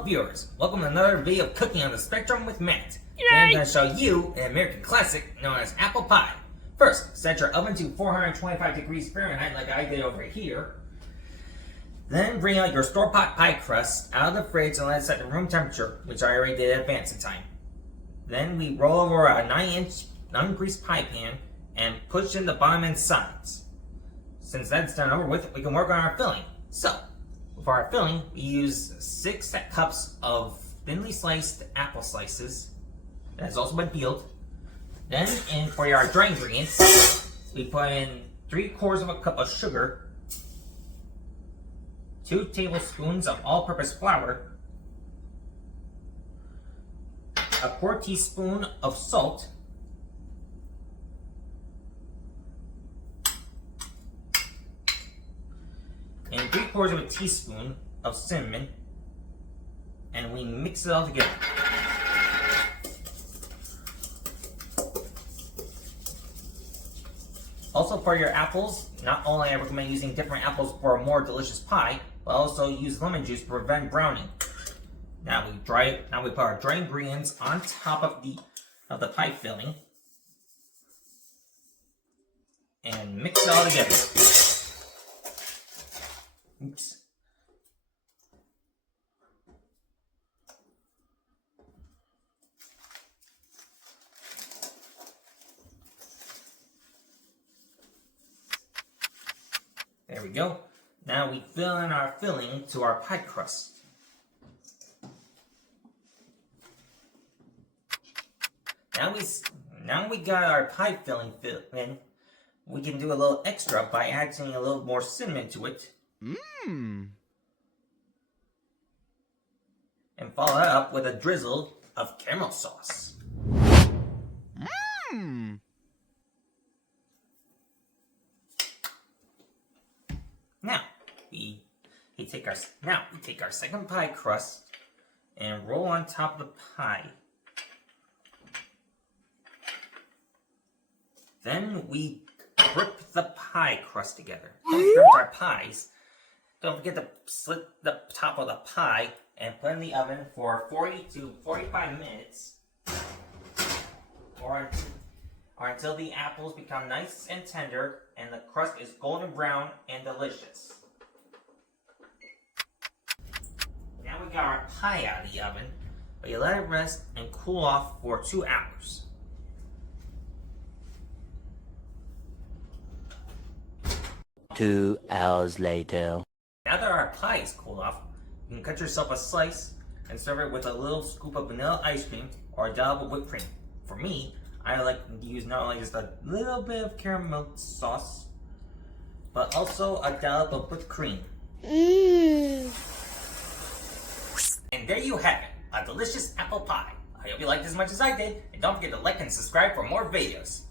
Hello viewers, welcome to another video of Cooking on the Spectrum with Matt. Yay! Today I'm going to show you an American classic known as apple pie. First, set your oven to 425 degrees Fahrenheit like I did over here. Then bring out your store-bought pie crust out of the fridge and let it set to room temperature, which I already did at advancing time. Then we roll over a 9-inch ungreased pie pan and push in the bottom and sides. Since that's done over with, we can work on our filling. So, for our filling, we use 6 cups of thinly sliced apple slices that has also been peeled. Then, for our dry ingredients, we put in 3/4 of a cup of sugar, 2 tablespoons of all-purpose flour, a 1/4 teaspoon of salt, and 3/4 of a teaspoon of cinnamon, and we mix it all together. Also, for your apples, not only I recommend using different apples for a more delicious pie, but also use lemon juice to prevent browning. Now we put our dry ingredients on top of the pie filling and mix it all together. Oops. There we go. Now we fill in our filling to our pie crust. Now we got our pie filling in. We can do a little extra by adding a little more cinnamon to it. And follow that up with a drizzle of caramel sauce. Now we take our second pie crust and roll on top of the pie. Then we grip the pie crust together. Don't grip our pies. Don't forget to slit the top of the pie and put it in the oven for 40 to 45 minutes, or until the apples become nice and tender and the crust is golden brown and delicious. Now we got our pie out of the oven, but you let it rest and cool off for 2 hours. Two hours later. Now that our pie is cooled off, you can cut yourself a slice and serve it with a little scoop of vanilla ice cream or a dollop of whipped cream. For me, I like to use not only just a little bit of caramel sauce, but also a dollop of whipped cream. And there you have it, a delicious apple pie. I hope you liked it as much as I did, and don't forget to like and subscribe for more videos.